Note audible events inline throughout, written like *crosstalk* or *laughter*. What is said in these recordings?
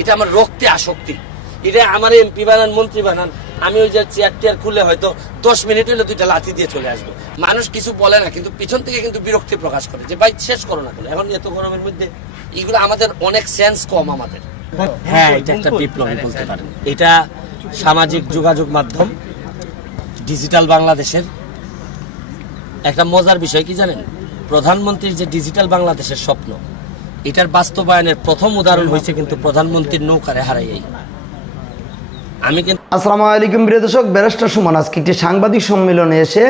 এটা আমার রক্তে আসক্তি। এটা আমার এমপি বানান, মন্ত্রী বানান, আমি ওই যে চেয়ার টেয়ার খুলে হয়তো দশ মিনিট হলে দুইটা লাথি দিয়ে চলে আসব। মানুষ কিছু বলে না, কিন্তু পিছন থেকে কিন্তু বিরক্তি প্রকাশ করে যে, ভাই, শেষ করো না কেন? এখন এত গরমের মধ্যে এগুলো আমাদের অনেক সেন্স কম আমাদের। হ্যাঁ এটা একটা বিপ্লবী বলতে পারেন। এটা সামাজিক যোগাযোগ মাধ্যম ডিজিটাল বাংলাদেশের। একটা মজার বিষয় কি জানেন? প্রধানমন্ত্রীর যে ডিজিটাল বাংলাদেশের স্বপ্ন এটার বাস্তবায়নের প্রথম উদাহরণ হয়েছে কিন্তু প্রধানমন্ত্রীর নৌকারে হারাইয়াই। আমি কিন্তু আসসালামু আলাইকুম প্রিয় দর্শক, ব্যারিস্টার আজকে একটি সাংবাদিক সম্মেলনে এসে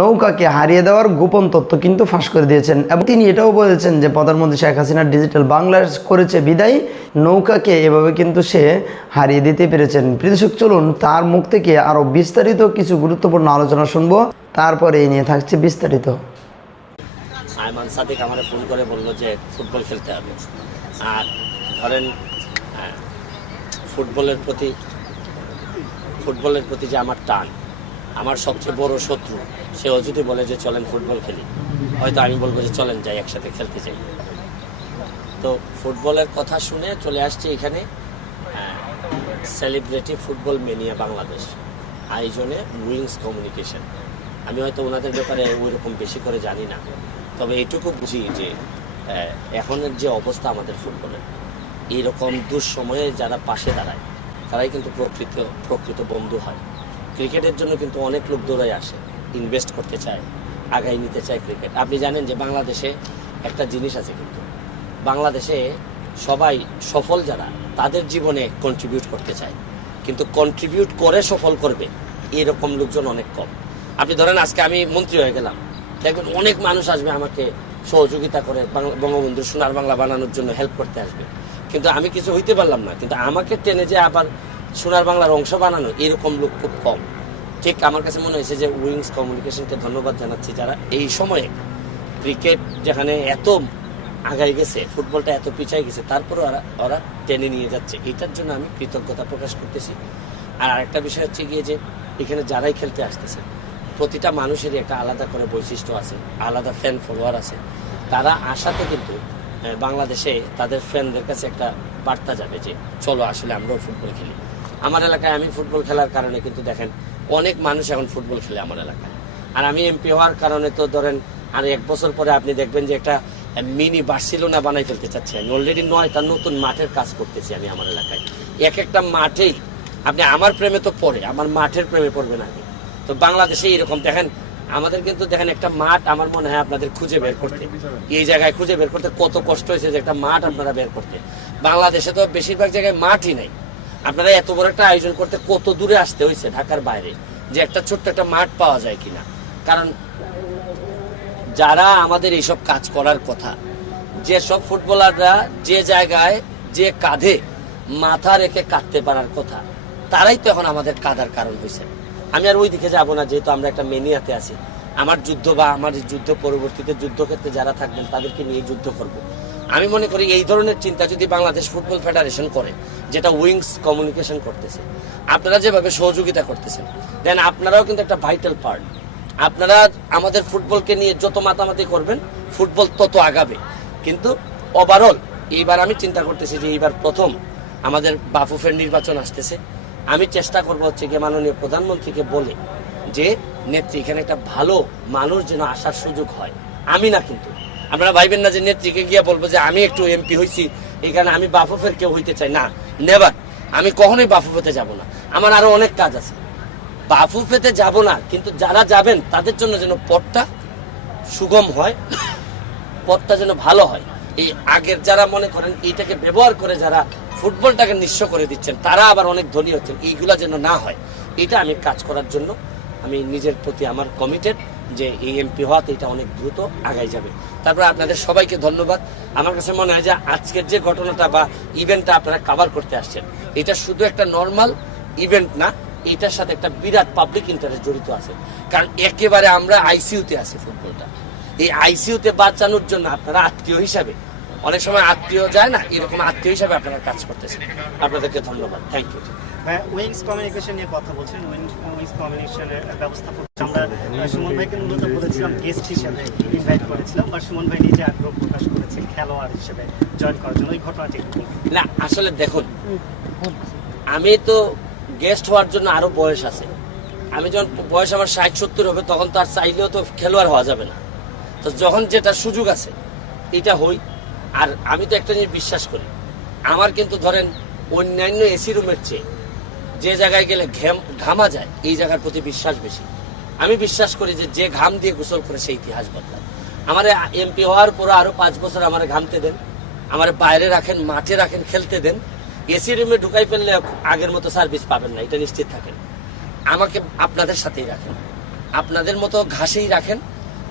নৌকাকে হারিয়ে দেওয়ার গোপন তথ্য কিন্তু ফাঁস করে দিয়েছেন এবং তিনি এটাও বলেছেন যে প্রধানমন্ত্রী শেখ হাসিনা ডিজিটাল বাংলাদেশ করেছে বিদায়, নৌকাকে এভাবে কিন্তু সে হারিয়ে দিতে পেরেছেন। প্রিয় দর্শক, চলুন তার মুখ থেকে আরও বিস্তারিত কিছু গুরুত্বপূর্ণ আলোচনা শুনব, তারপরে এই নিয়ে থাকছে বিস্তারিত। আয়মান সাদিক আমার ফোন করে বলল যে ফুটবল খেলতে হবে। আর ধরেন আহ, ফুটবলের প্রতি ফুটবলের প্রতি যে আমার টান আমার সবচেয়ে বড় শত্রু সেও যদি বলে যে চলেন ফুটবল খেলি হয়তো আমি বলব যে চলেন যাই একসাথে খেলতে চাই তো ফুটবলের কথা শুনে চলে আসছে এখানে সেলিব্রিটি ফুটবল মেনিয়া বাংলাদেশ আয়োজনে উইংস কমিউনিকেশন। আমি হয়তো ওনাদের ব্যাপারে ওই রকম বেশি করে জানি না। তবে এইটুকু বুঝি যে এখনের যে অবস্থা আমাদের ফুটবলের এইরকম দুঃসময়ে যারা পাশে দাঁড়ায়, তারাই কিন্তু প্রকৃত প্রকৃত বন্ধু হয়। ক্রিকেটের জন্য কিন্তু অনেক লোক দৌড়ায় আসে ইনভেস্ট করতে চায় আগাই নিতে চায় ক্রিকেট। আপনি জানেন যে বাংলাদেশে একটা জিনিস আছে কিন্তু, বাংলাদেশে সবাই সফল যারা, তাদের জীবনে কন্ট্রিবিউট করতে চায়। কিন্তু কন্ট্রিবিউট করে সফল করবে, এরকম লোকজন অনেক কম। আপনি ধরেন আজকে আমি মন্ত্রী হয়ে গেলাম দেখবেন অনেক মানুষ আসবে আমাকে সহযোগিতা করে বঙ্গবন্ধু সোনার বাংলা বানানোর জন্য হেল্প করতে আসবে। কিন্তু আমি কিছু হইতে পারলাম না, কিন্তু আমাকে টেনে যে আবার সোনার বাংলার অংশ বানানো, এরকম লোক খুব কম। ঠিক আমার কাছে মনে হয়েছে যে উইংস কমিউনিকেশনকে ধন্যবাদ জানাচ্ছি যারা এই সময়ে ক্রিকেট যেখানে এত আগাই গেছে, ফুটবলটা এত পিছাই গেছে তারপরে ওরা ওরা টেনে নিয়ে যাচ্ছে। এটার জন্য আমি কৃতজ্ঞতা প্রকাশ করতেছি। আর আরেকটা বিষয় হচ্ছে গিয়ে যে এখানে যারাই খেলতে আসতেছে প্রতিটা মানুষেরই একটা আলাদা করে বৈশিষ্ট্য আছে, আলাদা ফ্যান ফলোয়ার আছে। তারা আসাতে কিন্তু বাংলাদেশে তাদের ফ্যানদের কাছে একটা বার্তা যাবে যে, চলো আসলে আমরাও ফুটবল খেলি। আমার এলাকায় আমি ফুটবল খেলার কারণে কিন্তু দেখেন, অনেক মানুষ এখন ফুটবল খেলে আমার এলাকায়। আর আমি এমপি হওয়ার কারণে তো ধরেন, আর এক বছর পরে আপনি দেখবেন যে একটা মিনি বার্সিলোনা বানাই ফেলতে চাচ্ছি আমি। অলরেডি নয়টা নতুন মাঠের কাজ করতেছি আমি আমার এলাকায়। এক একটা মাঠেই, আপনি আমার প্রেমে তো পড়ে, আমার মাঠের প্রেমে পড়বে না আগে। তো বাংলাদেশে এরকম দেখেন, আমাদের কিন্তু, দেখেন, একটা মাঠ আমার মনে হয় আপনাদের খুঁজে বের করতে। এই জায়গায় খুঁজে বের করতে কত কষ্ট হয়েছে যে একটা মাঠ আপনারা বের করতে। বাংলাদেশে তো বেশিরভাগ জায়গায় মাঠই নেই। আপনারা এত বড় একটা আয়োজন করতে কত দূরে আসতে হয়েছে ঢাকার বাইরে, যে একটা ছোট্ট একটা মাঠ পাওয়া যায় কিনা? কারণ যারা আমাদের এইসব কাজ করার কথা যে সব ফুটবলাররা যে জায়গায় যে কাঁধে মাথা রেখে কাটতে পারার কথা, তারাই তো এখন আমাদের কাদার কারণ হয়েছে। আমি আর ওই দিকে যাব না, যেহেতু আমরা একটা মেনিয়াতে আছি। আমার যুদ্ধ বা আমার যুদ্ধ পরবর্তীতে যুদ্ধক্ষেত্রে যারা থাকবেন, তাদেরকে নিয়ে যুদ্ধ করব। আমি মনে করি এই ধরনের চিন্তা যদি বাংলাদেশ ফুটবল ফেডারেশন করে, যেটা উইংস কমিউনিকেশন করতেছে, আপনারা যেভাবে সহযোগিতা করতেছেন, দেন আপনারাও কিন্তু একটা ভাইটাল পার্ট আপনারা আমাদের ফুটবলকে নিয়ে যত মাতামাতি করবেন, ফুটবল তত আগাবে। কিন্তু ওভারঅল এইবার আমি চিন্তা করতেছি যে এইবার প্রথম আমাদের বাফুফের নির্বাচন আসতেছে। আমি চেষ্টা করব হচ্ছে গিয়ে মাননীয় প্রধানমন্ত্রীকে বলে যে, নেত্রী, এখানে একটা ভালো মানুষ যেন আসার সুযোগ হয়। আমি না কিন্তু। আপনারা ভাইবেন না যে নেত্রীকে গিয়ে বলব যে, আমি একটু এমপি হয়েছি এখানে আমি বাফুফের কেউ হইতে চাই। না নেবার আমি কখনোই বাফুফেতে যাব না। আমার আরও অনেক কাজ আছে। বাফু পেতে যাব না, কিন্তু যারা যাবেন, তাদের জন্য যেন পথটা সুগম হয়, পথটা যেন ভালো হয়। এই আগের যারা মনে করেন, এইটাকে ব্যবহার করে যারা ফুটবলটাকে নিঃস্ব করে দিচ্ছেন। তারা আবার অনেক ধনী হচ্ছেন। এইগুলা যেন না হয়। এটা আমি কাজ করার জন্য আমি নিজের প্রতি আমার কমিটেড যে এই এমপি হওয়াতে এটা অনেক দ্রুত আগাই যাবে। তারপরে আপনাদের সবাইকে ধন্যবাদ। আমার কাছে মনে হয় যে আজকের যে ঘটনাটা বা ইভেন্টটা আপনারা কাভার করতে আসছেন, এটা শুধু একটা নর্মাল ইভেন্ট না, এটার সাথে একটা বিরাট পাবলিক ইন্টারেস্ট জড়িত আছে। কারণ একেবারে আমরা আইসিইউতে আছি ফুটবলটা। এই আইসিইউতে বাঁচানোর জন্য আপনারা আত্মীয় হিসাবে অনেক সময় আত্মীয় যায় না এরকম আত্মীয় হিসাবে আপনারা কাজ করতেছেন। আপনাদেরকে ধন্যবাদ। থ্যাংক ইউ উইংস কমিউনিকেশন নিয়ে কথা বলছেন। উইংস কমিউনিকেশনের ব্যবস্থা আমরা সুমন ভাইকে মূলত বলেছিলাম গেস্ট হিসেবে ইনভাইট করেছিলাম বা সুমন ভাই নিজে আগ্রহ প্রকাশ করেছেন খেলোয়াড় হিসেবে জয়েন করার জন্য। ওই ঘটনাটি না আসলে দেখুন আমি তো গেস্ট হওয়ার জন্য আরও বয়স আছে। আমি যখন বয়স আমার ষাট সত্তর হবে তখন তো আর চাইলেও তো খেলোয়াড় হওয়া যাবে না। তো যখন যেটা সুযোগ আছে এটা হই। আর আমি তো একটা জিনিস বিশ্বাস করি। আমার কিন্তু ধরেন অন্যান্য এসি রুমের চেয়ে যে জায়গায় গেলে ঘেম ঘামা যায়, এই জায়গার প্রতি বিশ্বাস বেশি। আমি বিশ্বাস করি যে যে ঘাম দিয়ে গোসল করে সেই ইতিহাস বদলায়। আমার এমপি হওয়ার পরে আরও পাঁচ বছর আমার ঘামতে দেন, আমার বাইরে রাখেন, মাঠে রাখেন, খেলতে দেন। এসি রুমে ঢুকাই ফেললে আগের মতো সার্ভিস পাবেন না, এটা নিশ্চিত থাকেন। আমাকে আপনাদের সাথেই রাখেন। আপনাদের মতো ঘাসেই রাখেন।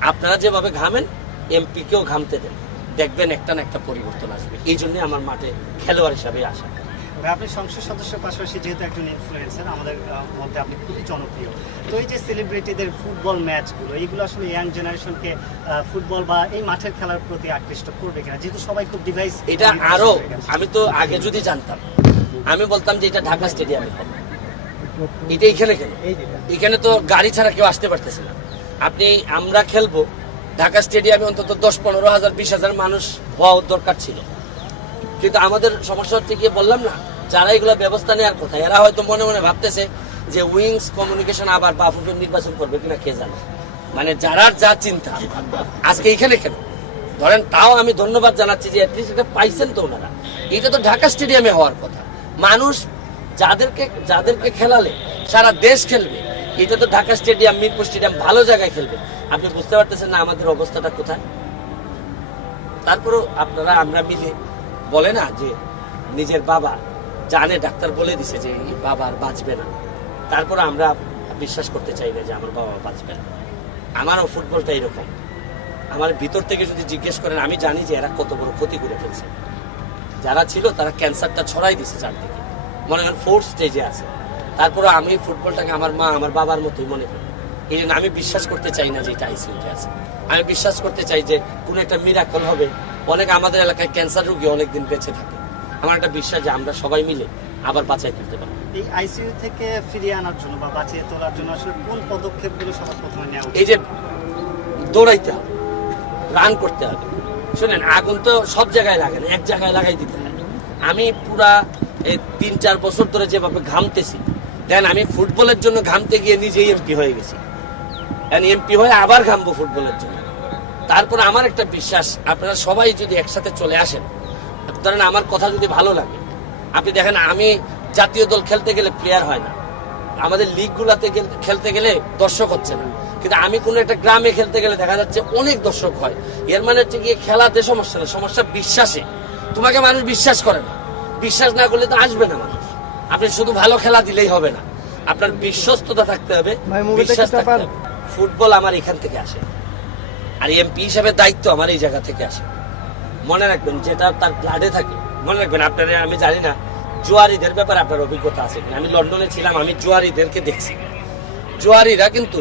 আপনারা যেভাবে ঘামেন এমপিকেও ঘামতে দেন। দেখবেন একটা না একটা পরিবর্তন আসবে। এই জন্য আমার মাঠে খেলোয়াড় হিসাবে আসা। আপনি সংসদ সদস্যের পাশাপাশি যেহেতু একজন ইনফ্লুয়েন্সার আমাদের মধ্যে আপনি খুবই জনপ্রিয়। তো এই যে সেলিব্রিটিদের ফুটবল ম্যাচগুলো এইগুলো আসলে ইয়াং জেনারেশনকে ফুটবল বা এই মাঠের খেলার প্রতি আকৃষ্ট করবে কিনা? যেহেতু সবাই খুব ডিভাইস এটা আরও আমি তো আগে যদি জানতাম আমি বলতাম যে এটা ঢাকা স্টেডিয়ামে এটা এখানে কেন? এখানে তো গাড়ি ছাড়া কেউ আসতে পারতেছে না। আপনি আমরা খেলব ঢাকা স্টেডিয়ামে অন্তত দশ, পনেরো হাজার, বিশ হাজার মানুষ হওয়া দরকার ছিল। কিন্তু আমাদের সমস্যা হচ্ছে গিয়ে বললাম না, যারা এগুলো ব্যবস্থা নেওয়ার কথা, এরা হয়তো মনে মনে ভাবতেছে যে উইংস কমিউনিকেশন আবার বাফুফের নির্বাচন করবে কিনা কে জানে। মানে যারার যা চিন্তা, আজকে এখানে কেন? ধরেন তাও আমি ধন্যবাদ জানাচ্ছি যে অ্যাটলিস্ট এটা পাইছেন তো ওনারা। এটা তো ঢাকা স্টেডিয়ামে হওয়ার কথা। মানুষ যাদেরকে যাদেরকে খেলালে সারা দেশ খেলবে এটা তো ঢাকা স্টেডিয়াম, মিরপুর স্টেডিয়াম, ভালো জায়গায় খেলবে। আপনি বুঝতে পারতেছেন না আমাদের অবস্থাটা কোথায়? তারপরেও আপনারা, আমরা মিলে বলে না যে নিজের বাবা জানে, ডাক্তার বলে দিছে যে বাবা আর বাঁচবে না। তারপর আমরা বিশ্বাস করতে চাই না যে আমার বাবা বাঁচবে না। আমারও ফুটবলটা এরকম। আমার ভিতর থেকে যদি জিজ্ঞেস করেন, আমি জানি যে এরা কত বড় ক্ষতি করে ফেলছে। যারা ছিল, তারা ক্যান্সারটা ছড়াই দিছে চারদিকে। মনে করেন ফোর্থ স্টেজে আছে। তারপরে আমি ফুটবলটাকে আমার মা আমার বাবার মতোই মনে করি। এই জন্য আমি বিশ্বাস করতে চাই না যে এটা আইসিউতে আছে। আমি বিশ্বাস করতে চাই যে কোনো একটা মিরাকল হবে। অনেক আমাদের এলাকায় ক্যান্সার রোগী অনেকদিন বেঁচে থাকে। আমার একটা বিশ্বাস যে আমরা সবাই মিলে আবার বাঁচাই তুলতে পারব। এই আইসিইউ থেকে ফিরিয়ে আনার জন্য বা বাঁচিয়ে তোলার জন্য আসলে কোন পদক্ষেপগুলো সবার প্রথমে নেওয়া এই যে দৌড়াইতে হবে রান করতে হবে। শুনেন আগুন তো সব জায়গায় লাগে না এক জায়গায় লাগাই দিতে হয়। আমি পুরা এই তিন চার বছর ধরে যেভাবে ঘামতেছি দেন আমি ফুটবলের জন্য ঘামতে গিয়ে নিজেই এমপি হয়ে গেছি। এমপি হয়ে আবার ঘামবো ফুটবলের জন্য। তারপর আমার একটা বিশ্বাস, আপনারা সবাই যদি একসাথে চলে আসেন, ধরেন আমার কথা যদি ভালো লাগে, আপনি দেখেন আমি জাতীয় দল খেলতে গেলে প্লেয়ার হয় না। আমাদের লিগ গুলাতে খেলতে গেলে দর্শক হচ্ছে না। কিন্তু আমি কোন একটা গ্রামে খেলতে গেলে দেখা যাচ্ছে অনেক দর্শক হয়। এর মানে হচ্ছে গিয়ে খেলাতে সমস্যা না, সমস্যা বিশ্বাসে। তোমাকে মানুষ বিশ্বাস করে না। বিশ্বাস না করলে তো আসবে না মানুষ। আপনি শুধু ভালো খেলা দিলেই হবে না। আপনার বিশ্বস্ততা থাকতে হবে বিশ্বাস থাকতে হবে। ফুটবল আমার এখান থেকে আসে। আর এমপি হিসাবে দায়িত্ব আমার এই জায়গা থেকে আসে। মনে রাখবেন যেটা তার ব্লাডে থাকে মনে রাখবেন আপনারা আমি জানি না জুয়ারিদের ব্যাপারে আপনার অভিজ্ঞতা আছে আমি লন্ডনে ছিলাম আমি জুয়ারিদেরকে দেখছি। জুয়ারিরা কিন্তু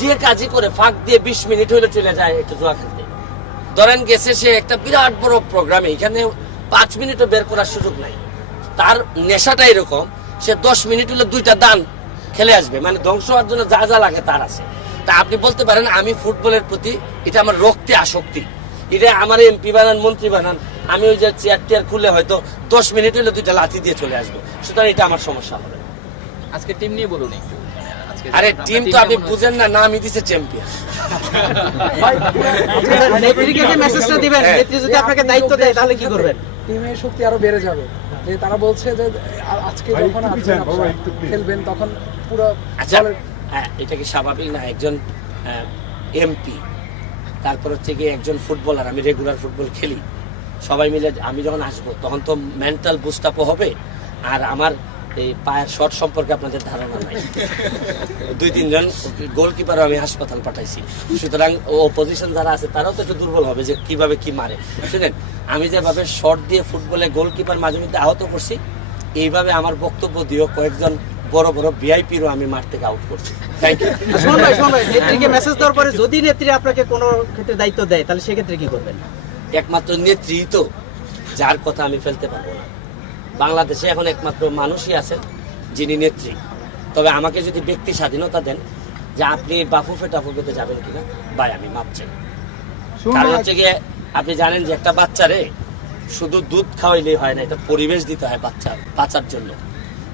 যে কাজই করে ফাঁক দিয়ে বিশ মিনিট হলে চলে যায় একটু জুয়া খেলতে। ধরেন গেছে সে একটা বিরাট বড় প্রোগ্রামে এখানে পাঁচ মিনিটও বের করার সুযোগ নাই। তার নেশাটা এরকম সে দশ মিনিট হলে দুইটা দান খেলে আসবে। মানে ধ্বংস হওয়ার জন্য যা যা লাগে তার আছে। তা আপনি বলতে পারেন আমি ফুটবলের প্রতি এটা আমার রক্তে আসক্তি। এটা আমার এমপি বানান মন্ত্রী বানান আমি ওই যে চেয়ার টেয়ার খুলে হয়তো দশ মিনিট হলে দুইটা লাথি দিয়ে চলে আসব। সুতরাং এটা আমার সমস্যা হবে। আজকে টিম নিয়ে বলুন একটু। আরে টিম তো টিমটা আপনি বুঝেন না না আমি দিছে চ্যাম্পিয়ন নেত্রীকে মেসেজটা দিবেন। নেত্রী যদি আপনাকে দায়িত্ব দেয় তাহলে কি করবেন? টিমের শক্তি আরও বেড়ে যাবে। যে তারা বলছে যে আজকে যখন খেলবেন তখন পুরো আচ্ছা হ্যাঁ এটা কি স্বাভাবিক না? একজন এমপি তারপর হচ্ছে কি একজন ফুটবলার আমি রেগুলার ফুটবল খেলি। সবাই মিলে আমি যখন আসব তখন তো মেন্টাল বুস্ট আপও হবে আর আমার এই পায়ের শট সম্পর্কে আপনাদের ধারণা নাই। দুই তিনজন গোলকিপারও আমি হাসপাতাল পাঠাইছি। সুতরাং ও অপোজিশন যারা আছে তারাও তো একটু দুর্বল হবে যে কীভাবে কি মারে। শুনেন আমি যেভাবে শট দিয়ে ফুটবলে গোলকিপার মাঝে মধ্যে আহত করছি এইভাবে আমার বক্তব্য দিয়েও কয়েকজন বড় বড় ভিআইপিরও আমি মাঠ থেকে আউট করছি। থ্যাংক *laughs* ইউ নেত্রীকে মেসেজ দেওয়ার পরে যদি নেত্রী আপনাকে কোনো ক্ষেত্রে দায়িত্ব দেয় তাহলে সেক্ষেত্রে কি করবেন? একমাত্র নেত্রী তো যার কথা আমি ফেলতে পারব না। বাংলাদেশে এখন একমাত্র মানুষই আছেন যিনি নেত্রী। তবে আমাকে যদি ব্যক্তি স্বাধীনতা দেন যে আপনি বাফুফে টাফুফেতে যাবেন কিনা ভাই আমি মাপ চাই। কারণ হচ্ছে গিয়ে আপনি জানেন যে একটা বাচ্চারে শুধু দুধ খাওয়াইলেই হয় না, এটা পরিবেশ দিতে হয় বাচ্চা বাচ্চার জন্য।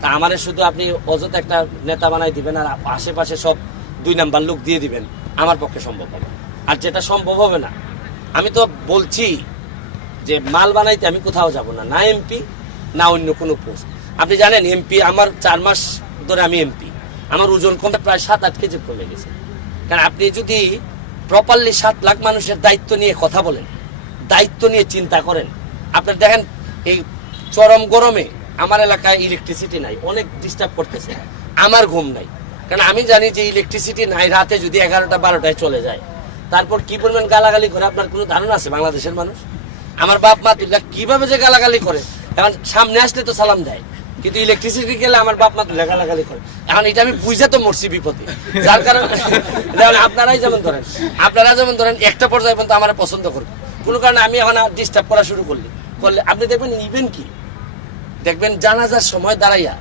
তা আমারে শুধু আপনি অযথা একটা নেতা বানাই দিবেন আর আশেপাশে সব দুই নাম্বার লোক দিয়ে দিবেন, আমার পক্ষে সম্ভব হবে। আর যেটা সম্ভব হবে না, আমি তো বলছি যে মাল বানাইতে আমি কোথাও যাব না না এমপি, না অন্য কোনো পোস্ট। আপনি জানেন এমপি, আমার চার মাস ধরে আমি এমপি। আমার ওজন কমে প্রায় সাত, আট কেজি কমে গেছে। কারণ আপনি যদি প্রপারলি সাত লাখ মানুষের দায়িত্ব নিয়ে কথা বলেন দায়িত্ব নিয়ে চিন্তা করেন। আপনার দেখেন, এই চরম গরমে আমার এলাকায় ইলেকট্রিসিটি নাই, অনেক ডিস্টার্ব করতেছে। আমার ঘুম নাই। কারণ আমি জানি যে ইলেকট্রিসিটি নাই, রাতে যদি এগারোটা, বারোটায় চলে যায়। তারপর কি পরিমাণ গালাগালি করে? আপনার কোনো ধারণা আছে বাংলাদেশের মানুষ? আমার বাপ মা তুল্লা কীভাবে যে গালাগালি করে? এখন সামনে আসলে তো সালাম দেয়। কিন্তু ইলেকট্রিসিটি গেলে আমার বাপ মা তুল্লা গালাগালি করে। এখন এটা আমি বুঝে তো মরছি বিপদে। যার কারণে আপনারাই যেমন ধরেন, আপনারা যেমন ধরেন, একটা পর্যায়ে পর্যন্ত আমার পছন্দ করবে। কোনো কারণে আমি এখন ডিস্টার্ব করা শুরু করলি। করলে আপনি দেখবেন নিবেন কি? দেখবেন জানাজার সময় দাঁড়াইয়া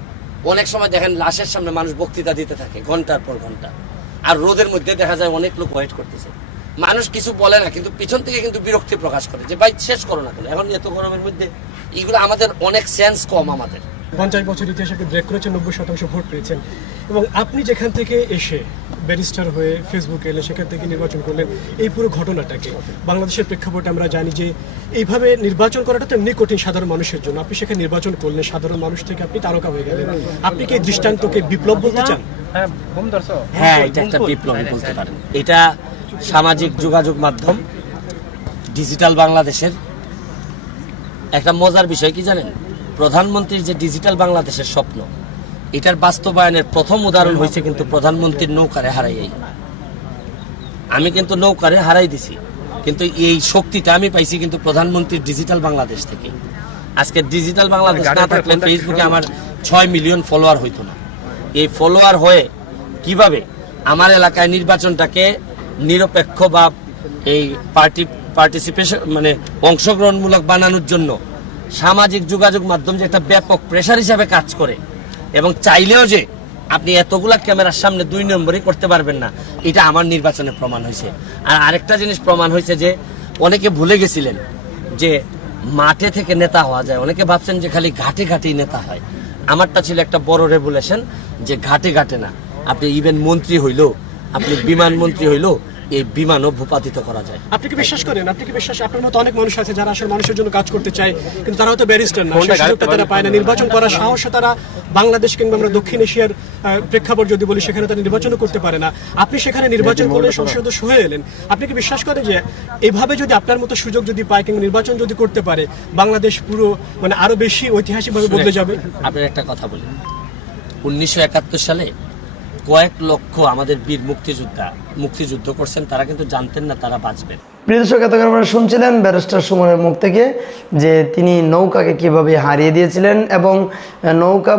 অনেক সময় দেখেন লাশের সামনে মানুষ বক্তৃতা দিতে থাকে ঘণ্টার পর ঘণ্টা। আর রোদের মধ্যে দেখা যায় অনেক লোক ওয়েট করতেছে। মানুষ কিছু বলে না, কিন্তু পিছন থেকে কিন্তু বিরক্তি প্রকাশ করে যে, ভাই, শেষ করো না কেন? এখন এত গরমের মধ্যে এগুলো আমাদের অনেক সেন্স কম আমাদের। পঞ্চাশ বছর ইতিহাসকে ব্রেক করেছেন নব্বই শতাংশ ভোট পেয়েছেন। এবং আপনি যেখান থেকে এসে ব্যারিস্টার হয়ে ফেসবুকে এলে সেখান থেকে নির্বাচন করলেন এই পুরো ঘটনাটাকে বাংলাদেশের প্রেক্ষাপটে আমরা জানি যে এইভাবে নির্বাচন করাটা তো এমনি কঠিন সাধারণ মানুষের জন্য। আপনি সেখানে নির্বাচন করলেন সাধারণ মানুষ থেকে আপনি তারকা হয়ে গেলেন। আপনি কি এই দৃষ্টান্তকে বিপ্লব বলতে চান? হ্যাঁ এটা একটা বিপ্লবী বলতে পারেন। এটা সামাজিক যোগাযোগ মাধ্যম ডিজিটাল বাংলাদেশের। একটা মজার বিষয় কি জানেন? প্রধানমন্ত্রীর যে ডিজিটাল বাংলাদেশের স্বপ্ন এটার বাস্তবায়নের প্রথম উদাহরণ হয়েছে কিন্তু প্রধানমন্ত্রীর নৌকারে হারাইয়াই আমি কিন্তু নৌকারে হারাই দিছি কিন্তু এই শক্তিটা আমি পাইছি কিন্তু প্রধানমন্ত্রীর ডিজিটাল বাংলাদেশ থেকে। আজকে ডিজিটাল বাংলাদেশ না থাকলে ফেসবুকে আমার ছয় মিলিয়ন ফলোয়ার হইতো না। এই ফলোয়ার হয়ে কীভাবে আমার এলাকায় নির্বাচনটাকে নিরপেক্ষ বা এই পার্টি পার্টিসিপেশন মানে অংশগ্রহণমূলক বানানোর জন্য সামাজিক যোগাযোগ মাধ্যম যে একটা ব্যাপক প্রেশার হিসাবে কাজ করে। এবং চাইলেও যে আপনি এতগুলা ক্যামেরার সামনে দুই নম্বরই করতে পারবেন না, এটা আমার নির্বাচনে প্রমাণ হয়েছে। আর আরেকটা জিনিস প্রমাণ হয়েছে যে, অনেকে ভুলে গেছিলেন যে মাঠে থেকে নেতা হওয়া যায়। অনেকে ভাবছেন যে খালি ঘাটে ঘাটেই নেতা হয়। আমারটা ছিল একটা বড় রেভুলেশন যে ঘাটে ঘাটে না। আপনি ইভেন মন্ত্রী হইল, আপনি বিমান মন্ত্রী হইল এই বিমানও ভূপাতিত করা যায়। আপনি কি বিশ্বাস করেন? আপনি কি বিশ্বাস আপনার মতো অনেক মানুষ আছে যারা আসলে মানুষের জন্য কাজ করতে চায় কিন্তু তারা হয়তো ব্যারিস্টার না। সেই সুযোগটা তারা পায় না। নির্বাচন করার সাহসও তারা বাংলাদেশ কিংবা আমরা দক্ষিণ এশিয়ার প্রেক্ষাপট যদি বলি সেখানে তারা নির্বাচনও করতে পারে না। আপনি সেখানে নির্বাচন করলে সংসদ সদস্য হয়ে এলেন। আপনি কি বিশ্বাস করেন যে এভাবে যদি আপনার মতো সুযোগ যদি পায় কিংবা নির্বাচন যদি করতে পারে বাংলাদেশ পুরো মানে আরও বেশি ঐতিহাসিকভাবে বদলে যাবে? আপনার একটা কথা বলি। উনিশশো একাত্তর সালে কয়েক লক্ষ আমাদের বীর মুক্তিযোদ্ধা মুক্তিযুদ্ধ করছেন, তারা কিন্তু জানতেন না, তারা বাঁচবেন। প্রিয় দর্শক, এতক্ষণ শুনছিলেন ব্যারিস্টার সুমনের মুখ থেকে যে তিনি নৌকাকে কীভাবে হারিয়ে দিয়েছিলেন এবং নৌকা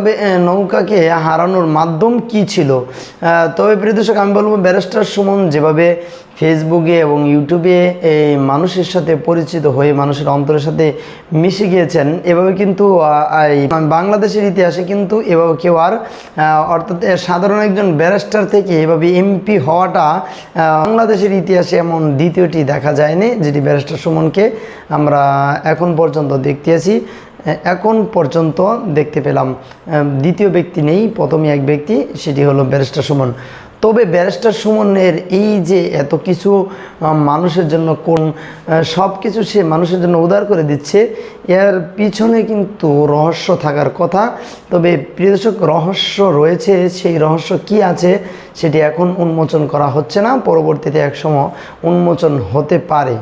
নৌকাকে হারানোর মাধ্যম কি ছিল। তবে প্রিয় দর্শক, আমি বলব ব্যারিস্টার সুমন যেভাবে ফেসবুকে এবং ইউটিউবে এই মানুষের সাথে পরিচিত হয়ে, মানুষের অন্তরের সাথে মিশে গিয়েছেন। এভাবে কিন্তু বাংলাদেশের ইতিহাসে কিন্তু এভাবে কেউ আর অর্থাৎ সাধারণ একজন ব্যারিস্টার থেকে এভাবে এমপি হওয়াটা বাংলাদেশের ইতিহাসে এমন দ্বিতীয়টি দেখা যায়নি, যেটি ব্যারিস্টার সুমনকে আমরা এখন পর্যন্ত দেখতে আছি। এখন পর্যন্ত দেখতে পেলাম দ্বিতীয় ব্যক্তি নেই, প্রথমে এক ব্যক্তি, সেটি হলো ব্যারিস্টার সুমন। তবে ব্যারিস্টার সুমনের এই যে এত কিছু মানুষের জন্য কোন সব কিছু সে মানুষের জন্য উদার করে দিচ্ছে, এর পিছনে কিন্তু রহস্য থাকার কথা। তবে প্রিয় দর্শক, রহস্য রয়েছে, সেই রহস্য কি আছে সেটি এখন উন্মোচন করা হচ্ছে না। পরবর্তীতে একসময় উন্মোচন হতে পারে।